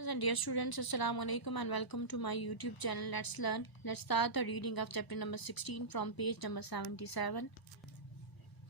And dear students, Assalamu alaikum and welcome to my YouTube channel. Let's learn. Let's start the reading of chapter number 16 from page number 77.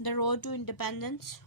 The Road to Independence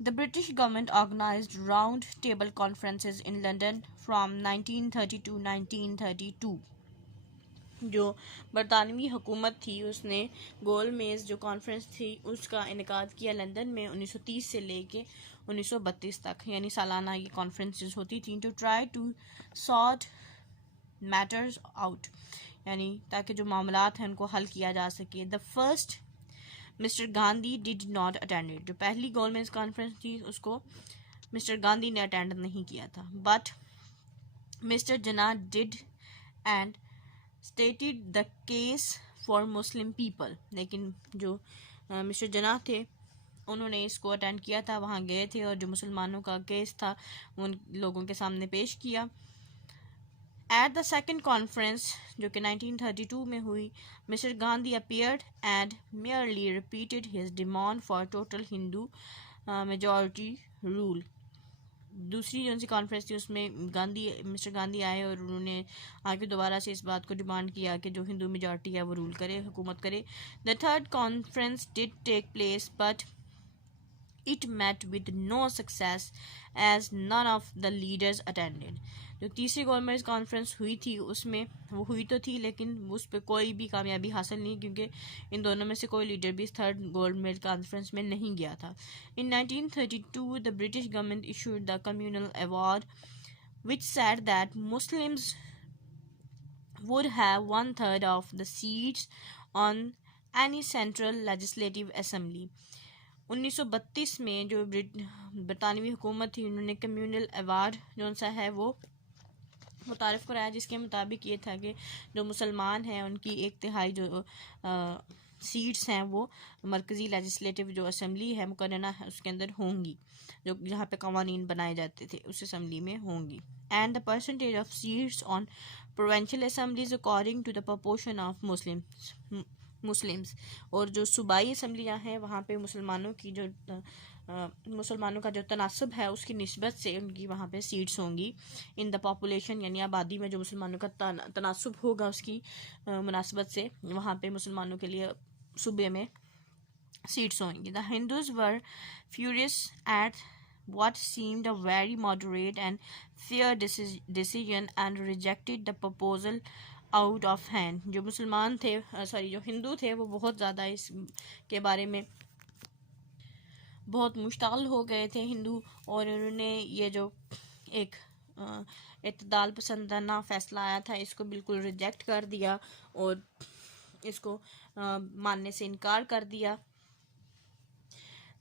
The British government organized round table conferences in London from 1930 to 1932. جو برطانوی حکومت تھی اس نے گول میز جو conference تھی اس کا انعقاد کیا لندن میں 1930 سے لے کے 1932 تک، یعنی سالانہ یہ کانفرنسز ہوتی تھیں to try to sort matters out, یعنی تاکہ جو معاملات ہیں ان کو حل کیا جا سکے. The first Mr Gandhi did not attend, جو پہلی گول میز کانفرنس تھی اس کو مسٹر گاندھی نے اٹینڈ نہیں کیا تھا. But mister Jinnah did and stated the case for Muslim people، لیکن جو مسٹر جناح تھے انہوں نے اس کو اٹینڈ کیا تھا، وہاں گئے تھے اور جو مسلمانوں کا کیس تھا ان لوگوں کے سامنے پیش کیا. ایٹ دا سیکنڈ کانفرنس جو کہ 1932 میں ہوئی، Mr Gandhi appeared and merely repeated his demand for total Hindu majority rule. دوسری جو سی کانفرنس تھی اس میں مسٹر گاندھی آئے اور انہوں نے آگے دوبارہ سے اس بات کو ڈیمانڈ کیا کہ جو ہندو میجورٹی ہے وہ رول کرے، حکومت کرے. The third conference did take place but it met with no success as none of the leaders attended. جو تیسری گول میز کانفرنس ہوئی تھی اس میں وہ ہوئی تو تھی لیکن اس پہ کوئی بھی کامیابی حاصل نہیں، کیونکہ ان دونوں میں سے کوئی لیڈر بھی اس تھرڈ گولڈ میز کانفرنس میں نہیں گیا تھا. In 1932 the British government issued the Communal Award, which said that Muslims would have 1/3 of the seats on any central legislative assembly. 1932 میں جو برطانوی حکومت تھی انہوں نے کمیونل ایوارڈ جو سا ہے وہ متعارف کرایا، جس کے مطابق یہ تھا کہ جو مسلمان ہیں ان کی 1/3 جو سیٹس ہیں وہ مرکزی لیجسلیٹو جو اسمبلی ہے مقررہ ہے اس کے اندر ہوں گی، جو جہاں پہ قوانین بنائے جاتے تھے اس اسمبلی میں ہوں گی. And the percentage of seats on provincial assemblies according to the proportion of Muslims, اور جو صوبائی اسمبلیاں ہیں وہاں پہ مسلمانوں کا جو تناسب ہے اس کی نسبت سے ان کی وہاں پہ سیٹس ہوں گی. ان دا پاپولیشن یعنی آبادی میں جو مسلمانوں کا تناسب ہوگا اس کی مناسبت سے وہاں پہ مسلمانوں کے لیے صوبے میں سیٹس ہوں گی. The Hindus were furious at what seemed a very moderate and fair decision and rejected the proposal out of hand. جو مسلمان تھے جو ہندو تھے وہ بہت زیادہ اس کے بارے میں بہت مشتعل ہو گئے تھے ہندو، اور انہوں نے یہ جو ایک اعتدال پسندانہ فیصلہ آیا تھا اس کو بالکل ریجیکٹ کر دیا اور اس کو ماننے سے انکار کر دیا.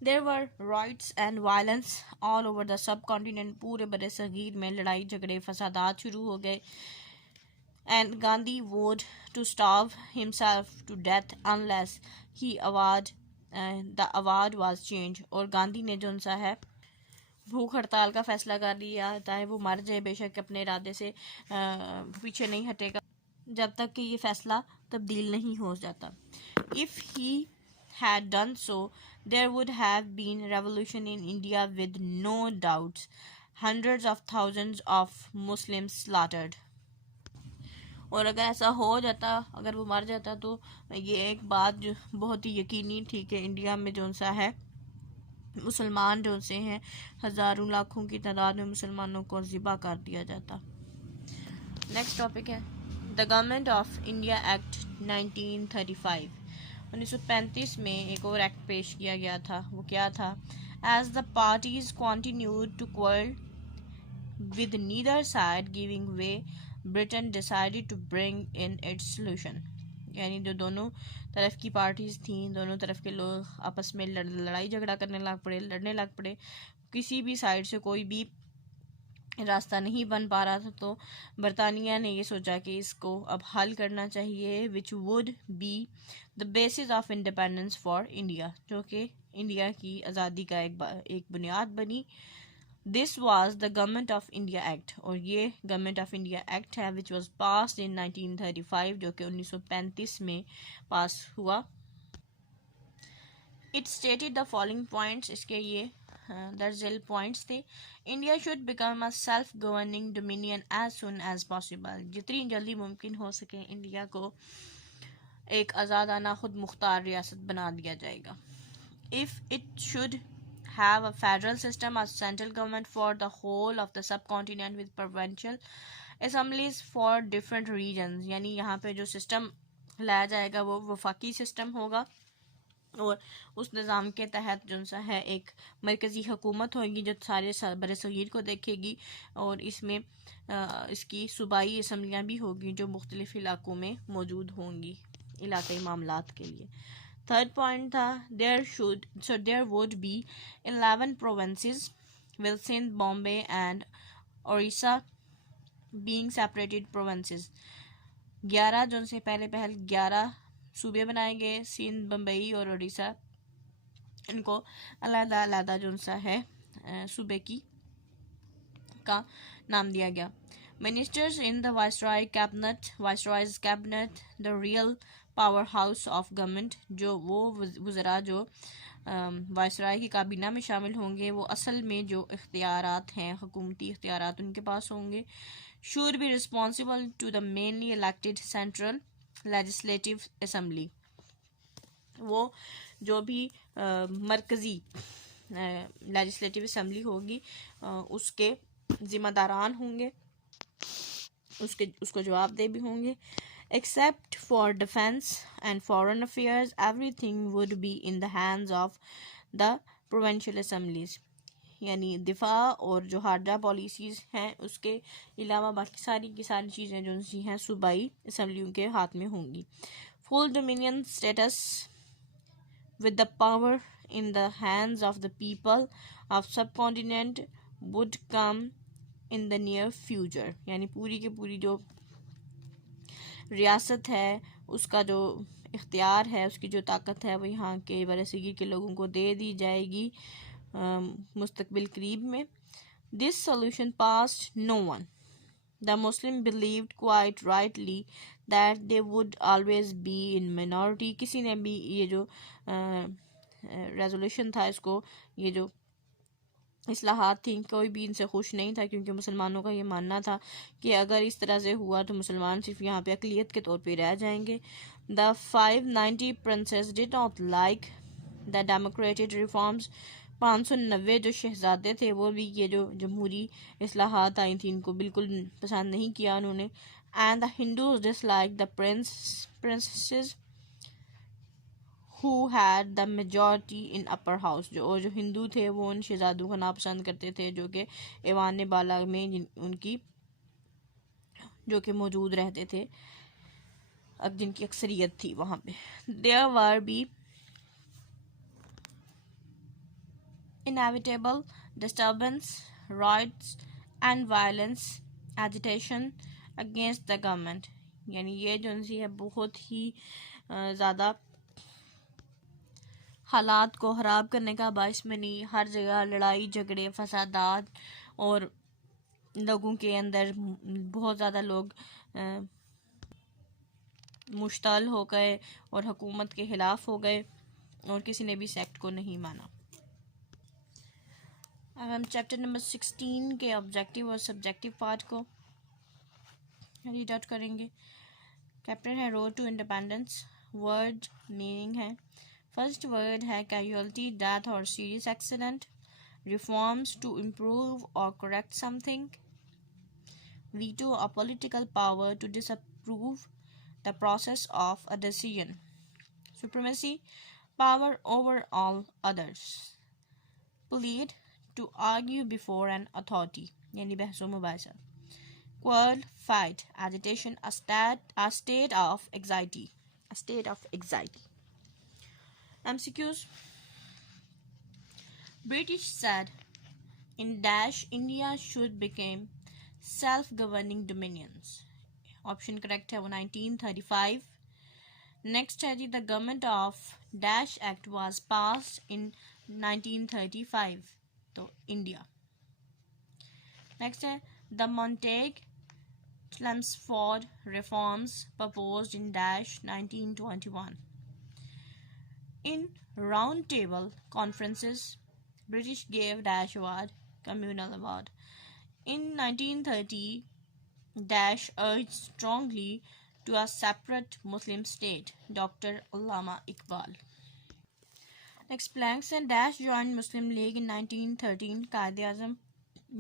There were riots and violence all over the subcontinent. پورے برِ صغیر میں لڑائی جھگڑے فسادات شروع ہو گئے. And Gandhi vowed to starve himself to death unless the award was changed. اور گاندھی نے جو سا ہے بھوک ہڑتال کا فیصلہ کر لیا، چاہے وہ مر جائے بے شک اپنے ارادے سے پیچھے نہیں ہٹے گا جب تک کہ یہ فیصلہ تبدیل نہیں ہو جاتا. If he had done so, there would have been revolution in India with no doubts. Hundreds of thousands of Muslims slaughtered. اور اگر ایسا ہو جاتا، اگر وہ مر جاتا تو یہ ایک بات جو بہت ہی یقینی تھی کہ انڈیا میں جو سا ہے مسلمان جو سے ہیں ہزاروں لاکھوں کی تعداد میں مسلمانوں کو ذبح کر دیا جاتا. نیکسٹ ٹاپک ہے دا گورنمنٹ آف انڈیا ایکٹ 1935. 1935 میں ایک اور ایکٹ پیش کیا گیا تھا، وہ کیا تھا؟ As the parties continued to quarrel with neither side giving way, Britain decided to bring in its solution. یعنی جو دونوں طرف کی پارٹیز تھیں، دونوں طرف کے لوگ آپس میں لڑائی جھگڑا لڑنے لگ پڑے، کسی بھی سائڈ سے کوئی بھی راستہ نہیں بن پا رہا تھا، تو برطانیہ نے یہ سوچا کہ اس کو اب حل کرنا چاہیے which would be the basis of independence for India، جو کہ انڈیا کی آزادی کا ایک بنیاد بنی. This was the Government of India Act، اور یہ Government of India Act ہے which was passed in 1935 جو کہ 1935 میں پاس ہوا. It stated the following points. اس کے یہ درزل پوائنٹس تھے. India should become a self-governing dominion as soon as possible. جتنی جلدی ممکن ہو سکے انڈیا کو ایک آزادانہ خود مختار ریاست بنا دیا جائے گا. If it should have a federal system, a central government for the whole of the subcontinent with provincial assemblies for different regions. یعنی یہاں پہ جو سسٹم لایا جائے گا وہ وفاقی سسٹم ہوگا اور اس نظام کے تحت جو سا ہے ایک مرکزی حکومت ہوگی جو سارے بر صغیر کو دیکھے گی اور اس میں اس کی صوبائی اسمبلیاں بھی ہوگی جو مختلف علاقوں میں موجود ہوں گی علاقائی معاملات کے لیے. تھرڈ پوائنٹ تھا there would be 11 provinces with Sindh, Bombay and Orissa being separated provinces. 11 جو سے پہلے 11 صوبے بنائے گئے. سندھ، بمبئی اور اڑیسہ ان کو علیحدہ علیحدہ جو سا ہے صوبے کا نام دیا گیا. Ministers in the Viceroy's cabinet, the real powerhouse of government. جو وہ وزراء جو وائسرائے کی کابینہ میں شامل ہوں گے وہ اصل میں جو اختیارات ہیں حکومتی اختیارات ان کے پاس ہوں گے. Should be responsible to the mainly elected central legislative assembly. وہ جو بھی مرکزی لیجسلیٹو اسمبلی ہوگی اس کے ذمہ داران ہوں گے اس کو جواب دہ بھی ہوں گے. Except for defense and foreign affairs, everything would be in the hands of the provincial assemblies. یعنی دفاع اور جو خارجہ پالیسیز ہیں اس کے علاوہ باقی ساری کی ساری چیزیں جو سی ہیں صوبائی اسمبلیوں کے ہاتھ میں ہوں گی. Full dominion status with the power in the hands of the people of subcontinent would come in the near future. یعنی پوری کی پوری جو ریاست ہے اس کا جو اختیار ہے اس کی جو طاقت ہے وہ یہاں کے برصغیر کے لوگوں کو دے دی جائے گی مستقبل قریب میں. This solution passed no one. The Muslim believed quite rightly that they would always be in minority. کسی نے بھی یہ جو ریزولوشن تھا اس کو یہ جو اصلاحات تھیں کوئی بھی ان سے خوش نہیں تھا کیونکہ مسلمانوں کا یہ ماننا تھا کہ اگر اس طرح سے ہوا تو مسلمان صرف یہاں پہ اقلیت کے طور پہ رہ جائیں گے. The 590 princes did not like the democratic reforms. 590 جو شہزادے تھے وہ بھی یہ جو جمہوری اصلاحات آئی تھیں ان کو بالکل پسند نہیں کیا انہوں نے. And the Hindus disliked the princesses who had the majority in upper house. جو ہندو تھے وہ ان شہزادوں کو ناپسند کرتے تھے جو کہ ایوان بالا میں ان کی جو کہ موجود رہتے تھے جن کی اکثریت تھی وہاں پہ. There were be inevitable disturbance, riots and violence, agitation against the government. یعنی یہ جو ہے بہت ہی زیادہ حالات کو خراب کرنے کا باعث بنی. ہر جگہ لڑائی جھگڑے فسادات اور لوگوں کے اندر بہت زیادہ لوگ مشتعل ہو گئے اور حکومت کے خلاف ہو گئے اور کسی نے بھی سیکٹ کو نہیں مانا. اب ہم چیپٹر نمبر 16 کے آبجیکٹیو اور سبجیکٹیو پارٹ کو ریڈ آؤٹ کریں گے. چیپٹر ہے road to independence. Word meaning ہے. فرسٹ ورڈ ہے کیجوالٹی ڈیتھ اور serious accident. Reforms to improve اور کریکٹ سم تھنگ. ویٹو اور political power to disapprove the process of a decision. Supremacy, power over all others. Plead, to argue before an authority. یعنی بحث و مباحثہ. Quarrel, fight, agitation, a state of anxiety. A state of anxiety. MCQs. British said in dash India should become self-governing dominions. Option correct ہے وہ 1935. Next ہے جی the government of dash act was passed in 1935 تو India. Next ہے the Montagu Chelmsford reforms proposed in dash 1921. In round table conferences, British gave Dash Award, communal award. In 1930, Dash urged strongly to a separate Muslim state, Dr. Allama Iqbal. Next, blanks and Dash joined Muslim League in 1913. Qaid-e-Azam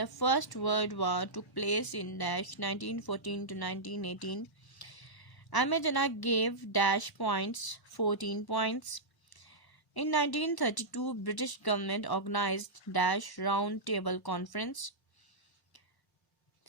The first World War took place in Dash 1914 to 1918. M.A. Jannah gave Dash points, 14 points. In 1932, British government organized Dash Round Table Conference.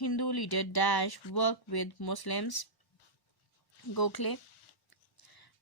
Hindu leader Dash worked with Muslims. Gokhale.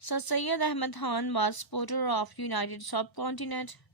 Sir Syed Ahmad Khan was supporter of United Subcontinent.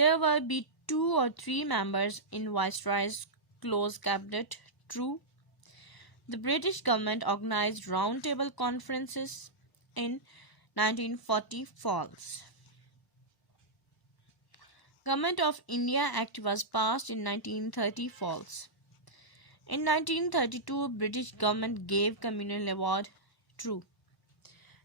There will be 2 or 3 members in Viceroy's close cabinet. True. The British government organized round-table conferences in 1940. False. Government of India Act was passed in 1930. False. In 1932, British government gave communal award. True.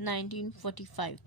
1945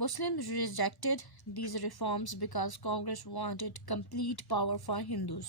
Muslims rejected these reforms because Congress wanted complete power for Hindus.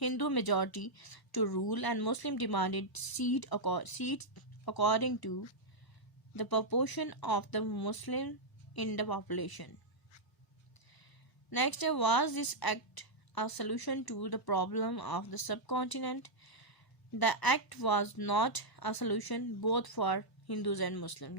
Hindu majority to rule and Muslim demanded seats according to the proportion of the Muslim in the population. Next, was this act a solution to the problem of the subcontinent? The act was not a solution both for Hindus and Muslims.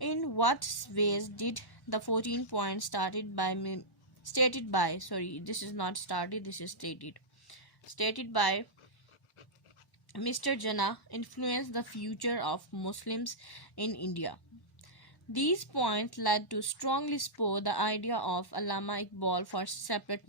In what ways did the 14 points stated by Mr. Jinnah influence the future of Muslims in India? These points led to strongly support the idea of Allama Iqbal for separate